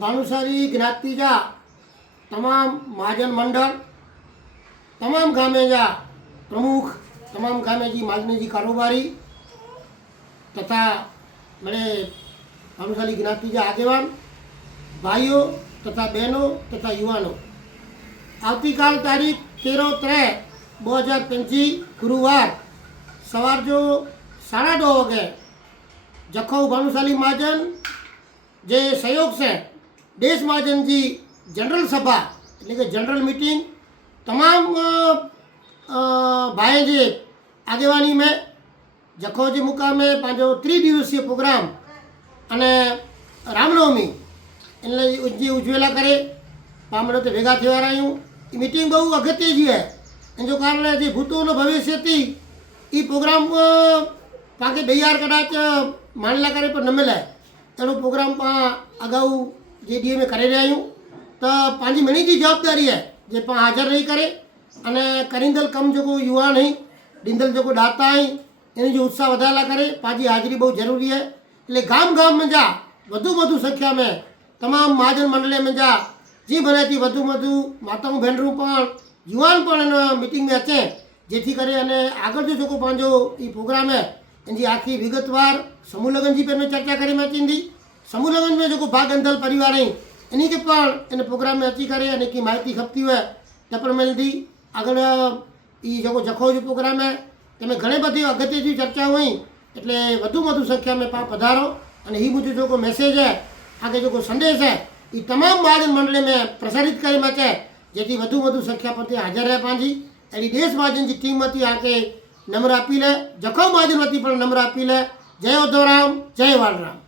ભાનુશાલી જ્ઞાતિજા તમામ મહાજન મંડળ, તમામ ગામે જા પ્રમુખ, તમામ ગામે માજનેજી કારોબારી તથા મને ભાનુશાલી જ્ઞાતિજા આગેવાન, ભાઈઓ તથા બહેનો તથા યુવાનો. આવતીકાલ તારીખ તેરો ત્રે બે હજાર પંચી, ગુરુવાર સવાર જો સાડા દો વાગે જખૌ ભાનુશાલી મહાજન જે સહયોગ છે દેશ મહાજનજી જનરલ સભા એટલે કે જનરલ મિટિંગ તમામ અ, અ, ભાઈ જે આગેવાની મેં જખૌજી મુકામે પાંજો ત્રિદિવસીય પ્રોગ્રામ અને રામનવમી એટલે જે ઉજવેલા કરે પામડો તો ભેગા થવા રહ્યું એ મિટિંગ બહુ અગત્ય છે. એનું કારણે જે ભૂતોનો ભવિષ્યથી એ પ્રોગ્રામ પાકે બૈયાર કદાચ માનલા કરે પણ નમેલા એનો પ્રોગ્રામ અગાઉ જે ડીએમએ કરી રહ્યા તો પાંચી મહિની જવાબદારી હે જે પણ હાજર નહીં કરે અને કરિંદલ કમ જો કોઈ યુવા નહીં, ડિંદલ જો કોઈ દાતા અહીં એની જો ઉત્સાહ વધારેલા કરે, પાછી હાજરી બહુ જરૂરી છે. એટલે ગામ ગામમાં જા, વધુ વધુ સંખ્યામાં તમામ મહાજન મંડળીમાં જા, જે બનેથી વધુ વધુ માતાઓ બહેનરું પણ, યુવાન પણ એના મિટિંગમાં અચે જેથી કરી અને આગળ જો જોકો પાંજો એ પ્રોગ્રામ હે એની આખી વિગતવાર સમૂહ લગ્નજી પર મેં ચર્ચા કરી મેં ચીંદી સમૂહ લગ્ન में जेको भाग अंधल परिवार आहिनि इन खे पाण इन प्रोग्राम में अची करे यानी की माहिती खपंदी हुए त पिणु मिलंदी अगरि हीउ जेको जखो जो प्रोग्राम आहे तंहिंमें घणे बधी अॻिते जी चर्चाऊं हुई એટલે વધુ વધુ સંખ્યામાં પાણ પધારો અને એ મુજબ જેકો મેસેજ છે આગળ જેકો સંદેશ છે એ તમામ મહાજન મંડળી મેં પ્રસારિત કરી છે જેથી વધુ વધુ સંખ્યા પ્રત્યે હાજર રહે પાંજી એની દેશ મહાજનજી ટીમ વતી આખે નમ્ર અપીલ જખો મહાજન વતી પણ નમ્ર અપીલ જય ઉદ્ધવરામ જય વાલરામ